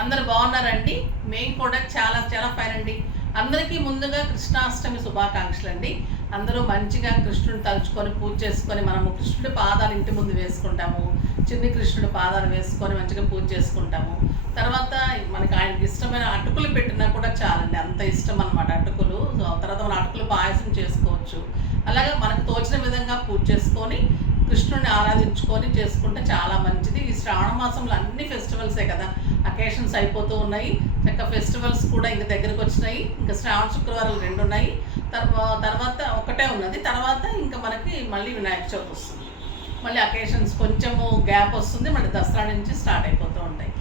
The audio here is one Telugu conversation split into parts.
అందరు బాగున్నారండి. మేము కూడా చాలా చాలా ఫైన్ అండి. అందరికీ ముందుగా కృష్ణాష్టమి శుభాకాంక్షలు అండి. అందరూ మంచిగా కృష్ణుడిని తలుచుకొని పూజ చేసుకొని మనము కృష్ణుడి పాదాలు ఇంటి ముందు వేసుకుంటాము. చిన్ని కృష్ణుడి పాదాలు వేసుకొని మంచిగా పూజ చేసుకుంటాము. తర్వాత మనకి ఆయనకి ఇష్టమైన అటుకులు పెట్టినా కూడా చాలండి, అంత ఇష్టం అనమాట అటుకులు. తర్వాత మన అటుకులు పాయసం చేసుకోవచ్చు. అలాగే మనకు తోచిన విధంగా పూజ చేసుకొని కృష్ణుడిని ఆరాధించుకొని చేసుకుంటే చాలా మంచిది. ఈ శ్రావణ మాసంలో అన్ని ఫెస్టివల్సే కదా, అకేషన్స్ అయిపోతూ ఉన్నాయి. చక్క ఫెస్టివల్స్ కూడా ఇంక దగ్గరకు వచ్చినాయి. ఇంకా శ్రావణ శుక్రవారాలు 2 ఉన్నాయి. తర్వాత ఒకటే ఉన్నది. తర్వాత ఇంకా మనకి మళ్ళీ వినాయక చవితి వస్తుంది. మళ్ళీ అకేషన్స్ కొంచెము గ్యాప్ వస్తుంది. మళ్ళీ దసరా నుంచి స్టార్ట్ అయిపోతూ ఉంటాయి.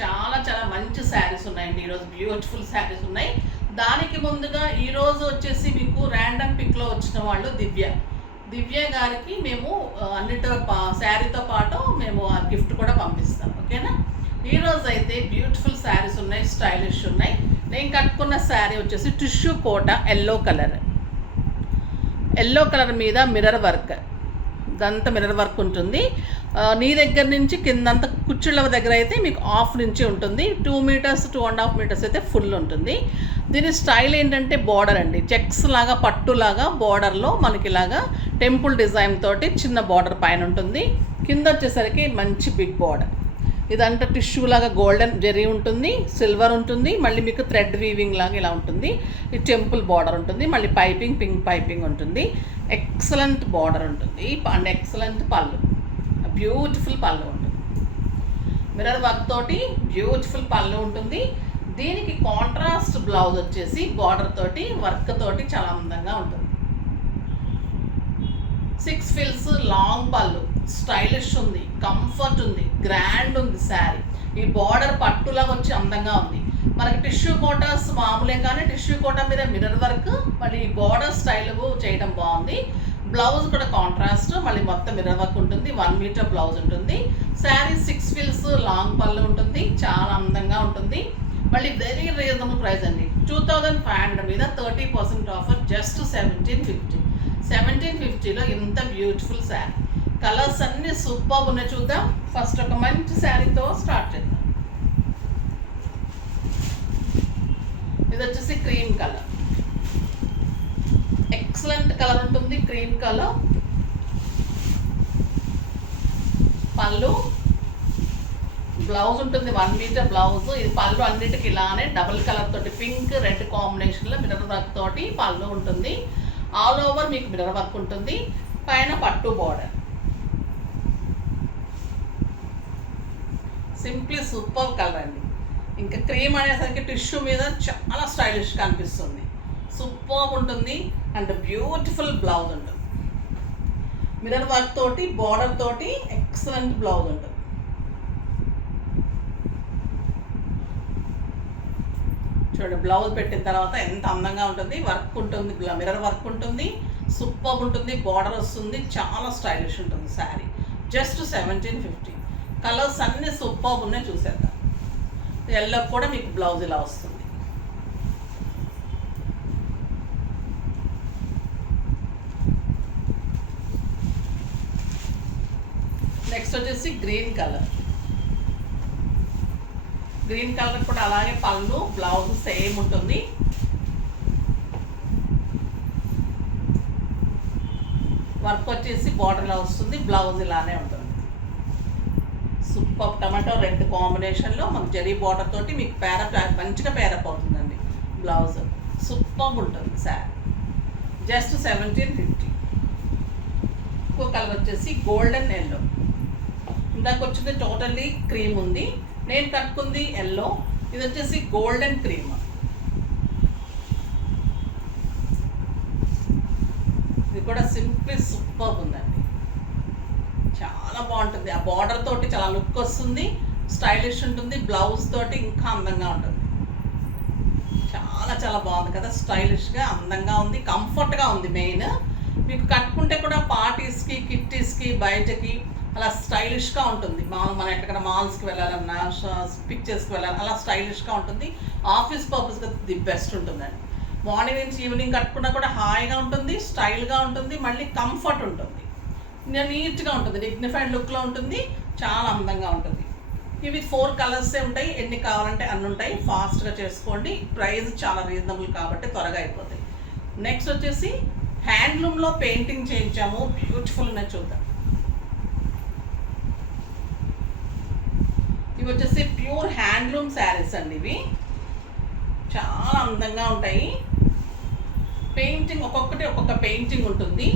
చాలా చాలా మంచి శారీస్ ఉన్నాయండి ఈరోజు. బ్యూటిఫుల్ శారీస్ ఉన్నాయి. దానికి ముందుగా ఈరోజు వచ్చేసి మీకు ర్యాండమ్ పిక్లో వచ్చిన వాళ్ళు దివ్య గారికి మేము అన్నిటితో శారీతో పాటు మేము ఆ గిఫ్ట్ కూడా పంపిస్తాం. ఓకేనా? ఈరోజు అయితే బ్యూటిఫుల్ శారీస్ ఉన్నాయి, స్టైలిష్ ఉన్నాయి. నేను కట్టుకున్న శారీ వచ్చేసి టిష్యూ కోట ఎల్లో కలర్ మీద మిర్రర్ వర్క్, ఇదంతా మిర్రర్ వర్క్ ఉంటుంది. నీ దగ్గర నుంచి కిందంతా కుచ్చుళ్ళ దగ్గర అయితే మీకు హాఫ్ నుంచి ఉంటుంది. 2 మీటర్స్ 2.5 మీటర్స్ అయితే ఫుల్ ఉంటుంది. దీని స్టైల్ ఏంటంటే బార్డర్ అండి, చెక్స్ లాగా పట్టులాగా బార్డర్లో మనకి ఇలాగా టెంపుల్ డిజైన్ తోటి చిన్న బార్డర్ పైన ఉంటుంది. కింద వచ్చేసరికి మంచి బిగ్ బార్డర్. ఇదంతా టిష్యూ లాగా గోల్డెన్ జెరీ ఉంటుంది, సిల్వర్ ఉంటుంది, మళ్ళీ మీకు థ్రెడ్ వీవింగ్ లాగా ఇలా ఉంటుంది. ఈ టెంపుల్ బార్డర్ ఉంటుంది, మళ్ళీ పైపింగ్ పింక్ పైపింగ్ ఉంటుంది. ఎక్సలెంట్ బార్డర్ ఉంటుంది అండ్ ఎక్సలెంట్ పళ్ళు, బ్యూటిఫుల్ పళ్ళు ఉంటుంది. మిర్రర్ వర్క్ తోటి బ్యూటిఫుల్ పళ్ళు ఉంటుంది. దీనికి కాంట్రాస్ట్ బ్లౌజ్ వచ్చేసి బార్డర్ తోటి వర్క్ తోటి చాలా అందంగా ఉంటుంది. 6 ఫిల్స్ లాంగ్ పళ్ళు, స్టైలిష్ ఉంది, కంఫర్ట్ ఉంది, గ్రాండ్ ఉంది శారీ. ఈ బార్డర్ పట్టులాగా వచ్చి అందంగా ఉంది. మనకి టిష్యూ కోటాస్ మామూలే, కానీ టిష్యూ కోటా మీద మిర్రర్ వర్క్, మళ్ళీ ఈ బార్డర్ స్టైల్ చేయడం బాగుంది. బ్లౌజ్ కూడా కాంట్రాస్ట్, మళ్ళీ మొత్తం మిర్రర్ వర్క్ ఉంటుంది. 1 మీటర్ బ్లౌజ్ ఉంటుంది. శారీ 6 ఫిల్స్ లాంగ్ పళ్ళు ఉంటుంది, చాలా అందంగా ఉంటుంది. మళ్ళీ వెరీ రీజనబుల్ ప్రైస్ అండి. 2500 మీద 30% ఆఫర్, జస్ట్ 1750లో ఇంత బ్యూటిఫుల్ శారీ. కలర్స్ అన్నీ సూపర్ ఉన్నాయి. చూద్దాం. ఫస్ట్ ఒక మంచి శారీతో స్టార్ట్ చేద్దాం. ఇది వచ్చేసి క్రీమ్ కలర్, ఎక్సలెంట్ కలర్ ఉంటుంది. క్రీమ్ కలర్ పళ్ళు, బ్లౌజ్ ఉంటుంది 1 మీటర్ బ్లౌజ్. ఇది పళ్ళు అన్నిటికీ ఇలానే డబుల్ కలర్ తోటి పింక్ రెడ్ కాంబినేషన్లో మిర్రర్ వర్క్ తోటి పళ్ళు ఉంటుంది. ఆల్ ఓవర్ మీకు మిర్రర్ వర్క్ ఉంటుంది. పైన పట్టు బార్డర్. సింప్లీ సూపర్ కలర్ అండి. ఇంకా క్రీమ్ అనేసరికి టిష్యూ మీద చాలా స్టైలిష్గా అనిపిస్తుంది. సూపర్ ఉంటుంది అండ్ బ్యూటిఫుల్ బ్లౌజ్ ఉంటుంది. మిర్రర్ వర్క్ తోటి బార్డర్ తోటి ఎక్సలెంట్ బ్లౌజ్ ఉంటుంది. చూడండి, బ్లౌజ్ పెట్టిన తర్వాత ఎంత అందంగా ఉంటుంది. వర్క్ ఉంటుంది, మిర్రర్ వర్క్ ఉంటుంది, సూపర్ ఉంటుంది, బార్డర్ వస్తుంది, చాలా స్టైలిష్ ఉంటుంది శారీ. జస్ట్ 1750. కలర్స్ అన్నీ సూపర్ ఉన్నాయి. చూసేద్దాం. ఎల్లో కూడా మీకు బ్లౌజ్ ఇలా వస్తుంది. నెక్స్ట్ వచ్చేసి గ్రీన్ కలర్ కూడా అలాగే పళ్ళు బ్లౌజ్ సేమ్ ఉంటుంది. వర్క్ వచ్చేసి బార్డర్లో వస్తుంది, బ్లౌజ్ ఇలానే ఉంటుంది. సూపర్ టమాటో రెడ్ కాంబినేషన్లో మనకు జరీ బార్డర్ తోటి మీకు మంచిగా పేరప్ అవుతుందండి. బ్లౌజ్ సూపర్ ఉంటుంది శారీ. జస్ట్ 1750. ఇంకో కలర్ వచ్చేసి గోల్డెన్ ఎల్లో. ఇందాక వచ్చింది టోటల్లీ క్రీమ్ ఉంది, నేను కట్టుకుంది ఎల్లో. ఇది వచ్చేసి గోల్డెన్ క్రీమ్. ఇది కూడా సింప్లీ సూపర్ ఉందండి, చాలా బాగుంటుంది. ఆ బార్డర్ తోటి చాలా లుక్ వస్తుంది, స్టైలిష్ ఉంటుంది. బ్లౌజ్ తోటి ఇంకా అందంగా ఉంటుంది. చాలా చాలా బాగుంది కదా, స్టైలిష్గా అందంగా ఉంది, కంఫర్ట్గా ఉంది. మెయిన్ మీకు కట్టుకుంటే కూడా పార్టీస్కి కిట్టీస్కి బయటకి అలా స్టైలిష్గా ఉంటుంది. మనం ఎక్కడికైనా మాల్స్కి వెళ్ళాలన్నా పిక్చర్స్కి వెళ్ళాలి, అలా స్టైలిష్గా ఉంటుంది. ఆఫీస్ పర్పస్గా ది బెస్ట్ ఉంటుందండి. మార్నింగ్ నుంచి ఈవినింగ్ కట్టుకున్నా కూడా హాయిగా ఉంటుంది, స్టైల్గా ఉంటుంది, మళ్ళీ కంఫర్ట్ ఉంటుంది, నీట్గా ఉంటుంది, డిగ్నిఫైడ్ లుక్లో ఉంటుంది, చాలా అందంగా ఉంటుంది. ఇవి 4 కలర్సే ఉంటాయి, ఎన్ని కావాలంటే అన్ని ఉంటాయి. ఫాస్ట్గా చేసుకోండి, ప్రైస్ చాలా రీజనబుల్ కాబట్టి త్వరగా అయిపోతాయి. నెక్స్ట్ వచ్చేసి హ్యాండ్లూమ్లో పెయింటింగ్ చేయించాము, బ్యూటిఫుల్ ఉన్నాయి, చూద్దాం. ఇవి వచ్చేసి ప్యూర్ హ్యాండ్లూమ్ శారీస్ అండి. ఇవి చాలా అందంగా ఉంటాయి. పెయింటింగ్ ఒక్కొక్కటి ఒక్కొక్క పెయింటింగ్ ఉంటుంది.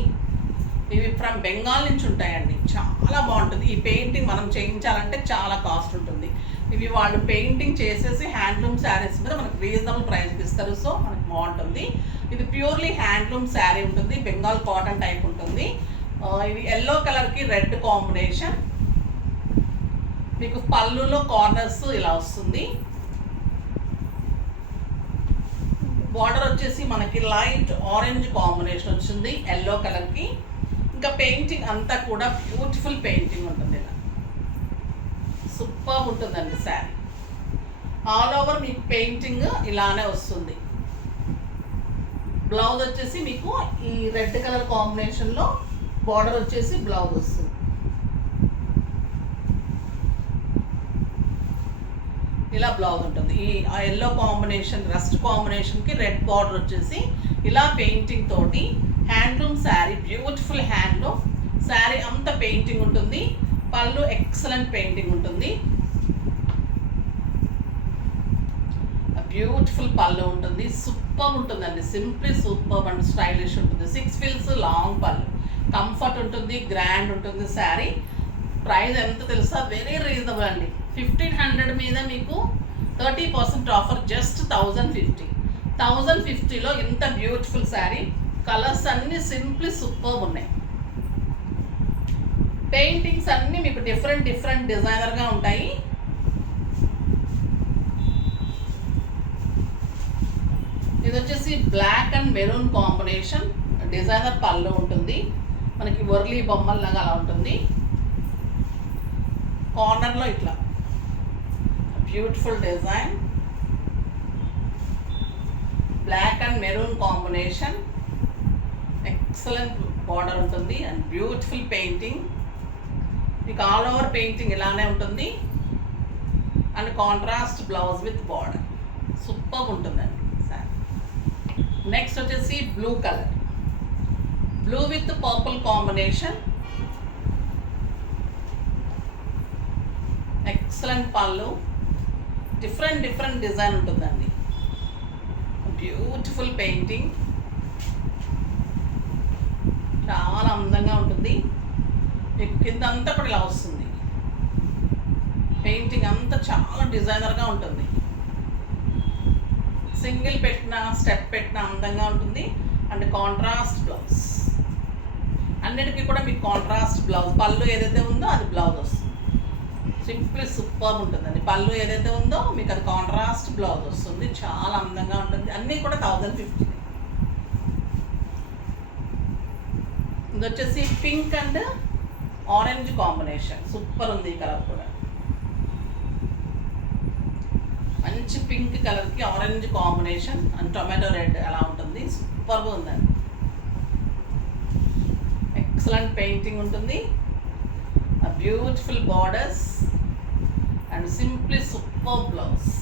ఇవి ఫ్రమ్ బెంగాల్ నుంచి ఉంటాయండి, చాలా బాగుంటుంది. ఈ పెయింటింగ్ మనం చేయించాలంటే చాలా కాస్ట్ ఉంటుంది. ఇవి వాళ్ళు పెయింటింగ్ చేసేసి హ్యాండ్లూమ్ శారీస్ మీద మనకు రీజనబుల్ ప్రైస్కి ఇస్తారు, సో మనకు బాగుంటుంది. ఇది ప్యూర్లీ హ్యాండ్లూమ్ శారీ ఉంటుంది, బెంగాల్ కాటన్ టైప్ ఉంటుంది. ఇది ఎల్లో కలర్కి రెడ్ కాంబినేషన్. మీకు పళ్ళులో కార్నర్స్ ఇలా వస్తుంది. బార్డర్ వచ్చేసి మనకి లైట్ ఆరెంజ్ కాంబినేషన్ వచ్చింది ఎల్లో కలర్కి. ఇంకా పెయింటింగ్ అంతా కూడా బ్యూటిఫుల్ పెయింటింగ్ ఉంటుంది, ఇలా సూపర్ ఉంటుందండి శారీ. ఆల్ ఓవర్ మీకు పెయింటింగ్ ఇలానే వస్తుంది. బ్లౌజ్ వచ్చేసి మీకు ఈ రెడ్ కలర్ కాంబినేషన్లో బార్డర్ వచ్చేసి బ్లౌజ్ వస్తుంది. ఇలా బ్లౌజ్ ఉంటుంది. ఈ ఎల్లో కాంబినేషన్ రస్ట్ కాంబినేషన్కి రెడ్ బార్డర్ వచ్చేసి ఇలా పెయింటింగ్ తోటి handloom sari, beautiful handloom sari అంతా పెయింటింగ్ ఉంటుంది. పళ్ళు ఎక్సలెంట్ పెయింటింగ్ ఉంటుంది. బ్యూటిఫుల్ పళ్ళు ఉంటుంది, సూపర్ ఉంటుందండి, సింప్లీ సూపర్ అండ్ స్టైలిష్ ఉంటుంది. 6 ఫీల్స్ లాంగ్ పళ్ళు, కంఫర్ట్ ఉంటుంది, గ్రాండ్ ఉంటుంది శారీ. ప్రైస్ ఎంత తెలుసా, వెరీ రీజనబుల్ అండి. 1500 మీద మీకు 30% ఆఫర్, జస్ట్ 1050. 1050లో ఇంత బ్యూటిఫుల్ శారీ. కలర్స్ అన్నీ సింప్లీ సూపర్ ఉన్నాయి. పెయింటింగ్స్ అన్నీ మీకు డిఫరెంట్ డిజైనర్గా ఉంటాయి. ఇది వచ్చేసి black and maroon combination, designer పళ్ళు ఉంటుంది. మనకి వర్లీ బొమ్మల్లాగా అలా ఉంటుంది. కార్నర్లో ఇట్లా beautiful design, black and maroon combination, excellent border ఉంటుంది అండ్ బ్యూటిఫుల్ పెయింటింగ్. మీకు ఆల్ ఓవర్ పెయింటింగ్ ఇలానే ఉంటుంది and contrast blouse with border, super ఉంటుందండి సారీ. నెక్స్ట్ వచ్చేసి blue colour, blue with purple combination, excellent పళ్ళు, డిఫరెంట్ డిజైన్ ఉంటుందండి. బ్యూటిఫుల్ పెయింటింగ్, చాలా అందంగా ఉంటుంది. మీకు కింద అంతా కూడా ఇలా వస్తుంది. పెయింటింగ్ అంతా చాలా డిజైనర్గా ఉంటుంది. సింగిల్ పెట్టిన స్టెప్ పెట్టిన అందంగా ఉంటుంది అండ్ కాంట్రాస్ట్ బ్లౌజ్. అన్నిటికీ కూడా మీకు కాంట్రాస్ట్ బ్లౌజ్, పళ్ళు ఏదైతే ఉందో అది బ్లౌజ్ వస్తుంది. సింప్లీ సూపర్ ఉంటుందండి. పళ్ళు ఏదైతే ఉందో మీకు అది కాంట్రాస్ట్ బ్లౌజ్ వస్తుంది, చాలా అందంగా ఉంటుంది. అన్నీ కూడా 1050. ఇది వచ్చేసి pink and orange combination, super ఉంది ఈ కలర్ కూడా. మంచి పింక్ కలర్కి orange combination and tomato red అలా ఉంటుంది, సూపర్గా ఉందండి. ఎక్సలెంట్ పెయింటింగ్ ఉంటుంది, beautiful borders and simply super blouse.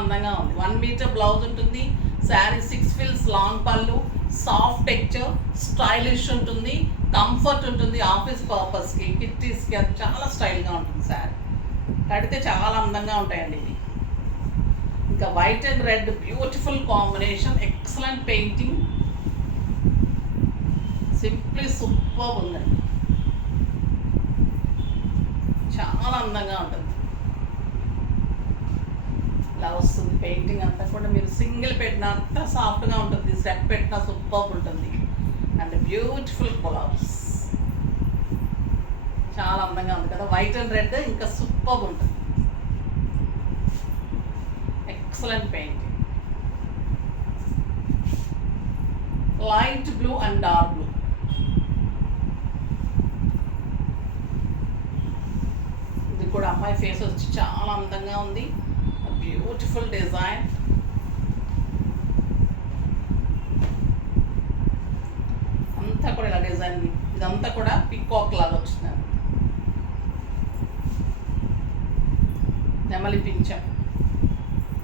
అందంగా ఉంది. 1 మీటర్ బ్లౌజ్ ఉంటుంది. శారీ 6 ఫీల్స్ లాంగ్ పళ్ళు, సాఫ్ట్ టెక్చర్, స్టైలిష్ ఉంటుంది, కంఫర్ట్ ఉంటుంది. ఆఫీస్ పర్పస్కి, కిట్టీస్కి అది చాలా స్టైల్గా ఉంటుంది శారీ. కడితే చాలా అందంగా ఉంటాయండి ఇవి. ఇంకా white and red beautiful combination, excellent painting, simply super ఉందండి, చాలా అందంగా ఉంటుంది. ఇలా వస్తుంది పెయింటింగ్ అంతా కూడా. మీరు సింగిల్ పెట్టినా అంతా సాఫ్ట్గా ఉంటుంది, స్టెప్ పెట్టినా సూపర్ ఉంటుంది అండ్ బ్యూటిఫుల్ బ్లౌజ్, చాలా అందంగా ఉంది కదా. వైట్ అండ్ రెడ్ ఇంకా సూపర్ ఉంటుంది. Excellent painting, light blue and dark blue. ఇది కూడా అమ్మాయి ఫేస్ వచ్చి చాలా అందంగా ఉంది. బ్యూటిఫుల్ డిజైన్, అంతా కూడా ఇలా డిజైన్. ఇదంతా కూడా పికాక్ లాగా వచ్చింది. నెమలి పింఛం.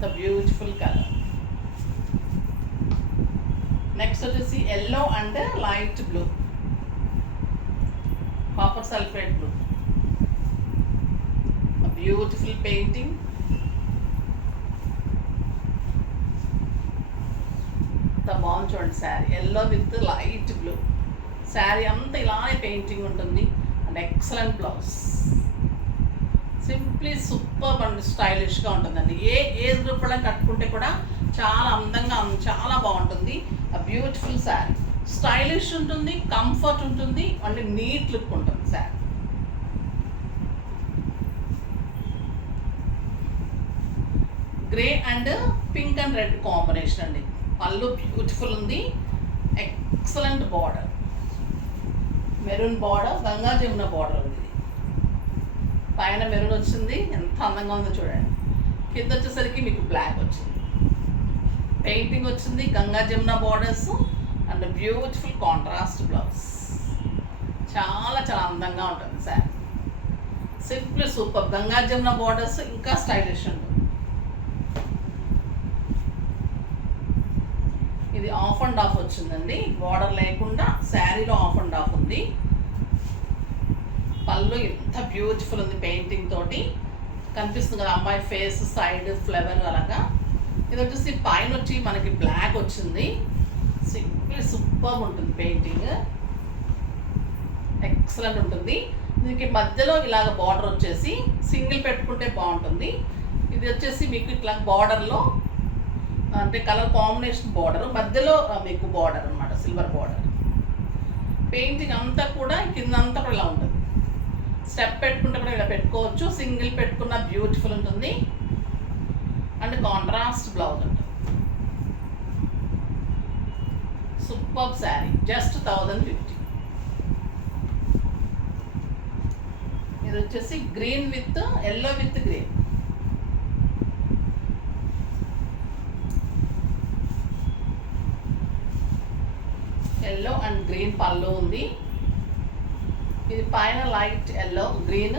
The beautiful colour. నెక్స్ట్ వచ్చేసి yellow and light blue, copper sulphate blue. Beautiful painting. బాగుంది చూడండి sari. Yellow with light blue. Sari అంతా ఇలానే పెయింటింగ్ ఉంటుంది and excellent blouse. Simply super and స్టైలిష్గా ఉంటుందండి. ఏ ఏజ్ గ్రూప్ కూడా కట్టుకుంటే కూడా చాలా అందంగా చాలా బాగుంటుంది. బ్యూటిఫుల్ శారీ. స్టైలిష్ ఉంటుంది, కంఫర్ట్ ఉంటుంది అండ్ నీట్ లుక్ ఉంటుంది sari. Grey and pink and red combination అండి. పళ్ళు బ్యూటిఫుల్ ఉంది. Excellent border, maroon border, Ganga Jamuna border ఉంది. పైన మెరూన్ వచ్చింది, ఎంత అందంగా ఉందో చూడండి. కింద వచ్చేసరికి మీకు బ్లాక్ వచ్చింది. పెయింటింగ్ వచ్చింది, Ganga Jamuna borders and beautiful contrast blouse. చాలా చాలా అందంగా ఉంటుంది sir. Simply super. Ganga Jamuna borders ఇంకా స్టైలిష్ ఉంటుంది. ఇది ఆఫ్ అండ్ ఆఫ్ వచ్చిందండి, బార్డర్ లేకుండా శారీలో ఆఫ్ అండ్ ఆఫ్ ఉంది. పళ్ళు ఎంత బ్యూటిఫుల్ ఉంది, పెయింటింగ్ తోటి కనిపిస్తుంది కదా అమ్మాయి ఫేస్ సైడ్ ఫ్లవర్ అలాగా. ఇది వచ్చేసి పైన వచ్చి మనకి బ్లాక్ వచ్చింది. సింపుల్ సూపర్ ఉంటుంది పెయింటింగ్, ఎక్సలెంట్ ఉంటుంది. దీనికి మధ్యలో ఇలాగ బార్డర్ వచ్చేసి సింగిల్ పెట్టుకుంటే బాగుంటుంది. ఇది వచ్చేసి మీకు ఇట్లా బార్డర్లో అంటే కలర్ కాంబినేషన్ బార్డర్, మధ్యలో మీకు బార్డర్ అనమాట, సిల్వర్ బార్డర్. పెయింటింగ్ అంతా కూడా కింద అంతా కూడా ఇలా ఉంటుంది. స్టెప్ పెట్టుకుంటే కూడా ఇలా పెట్టుకోవచ్చు, సింగిల్ పెట్టుకున్న బ్యూటిఫుల్ ఉంటుంది అండ్ కాంట్రాస్ట్ బ్లౌజ్ ఉంటుంది. సూపర్ శారీ. జస్ట్ 1050. ఇది వచ్చేసి green with yellow with green. Yellow and green పళ్ళు ఉంది. ఇది పైన light yellow, green,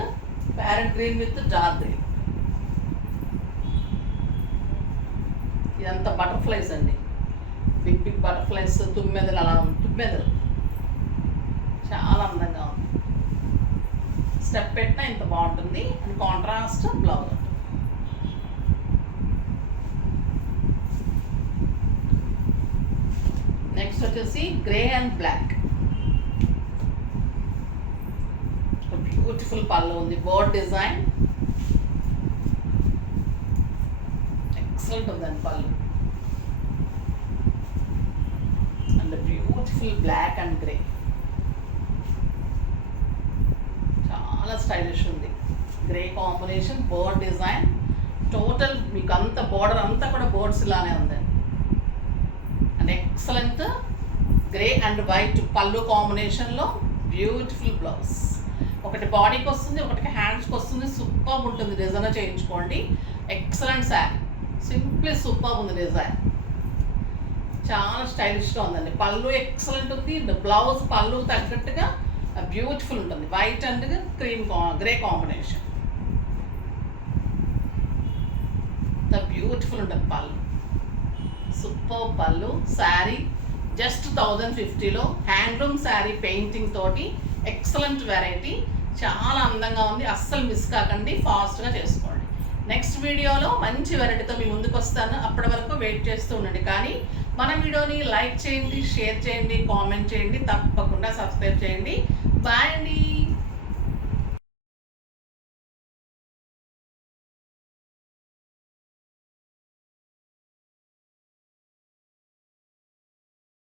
parrot green with dark green. ఇదంతా బటర్ఫ్లైస్ అండి, బిగ్ బిగ్ బటర్ఫ్లైస్, తుమ్మెదలు అలా ఉంది. తుమ్మెదలు చాలా అందంగా ఉంది. స్టెప్ పెట్టినా ఇంత బాగుంటుంది అండ్ కాంట్రాస్ట్ బ్లౌజ్ ఉంటుంది. నెక్స్ట్ వచ్చేసి గ్రే అండ్ బ్లాక్. బ్యూటిఫుల్ పళ్ళు ఉంది, బోర్డ్ డిజైన్ ఎక్సలెంట్ ఉందండి పళ్ళు and beautiful black and grey. చాలా స్టైలిష్ ఉంది. Grey combination, board design, total మీకు అంత బోర్డర్ అంతా కూడా బోర్డ్స్ ఇలానే ఉందండి and excellent grey and white పళ్ళు కాంబినేషన్లో బ్యూటిఫుల్ బ్లౌజ్. ఒకటి బాడీకి వస్తుంది, ఒకటికి హ్యాండ్స్కి వస్తుంది. సూపర్ ఉంటుంది. డిజైన్ చేయించుకోండి. ఎక్సలెంట్ శారీ. సింప్లీ సూపర్ ఉంది డిజైన్, చాలా స్టైలిష్గా ఉందండి. పళ్ళు ఎక్సలెంట్ ఉంది, బ్లౌజ్ పళ్ళు తగ్గట్టుగా బ్యూటిఫుల్ ఉంటుంది. White and cream grey combination. Beautiful ఉంటుంది పళ్ళు. సూపర్ పళ్ళు. శారీ జస్ట్ 1050లో హ్యాండ్లూమ్ శారీ పెయింటింగ్ తోటి ఎక్సలెంట్ వెరైటీ. చాలా అందంగా ఉంది. అస్సలు మిస్ కాకండి, ఫాస్ట్గా చేసుకోండి. నెక్స్ట్ వీడియోలో మంచి వెరైటీతో మీ ముందుకు వస్తాను. అప్పటి వరకు వెయిట్ చేస్తూ ఉండండి. కానీ మన వీడియోని లైక్ చేయండి, షేర్ చేయండి, కామెంట్ చేయండి, తప్పకుండా సబ్స్క్రైబ్ చేయండి. బాయ్ అండి.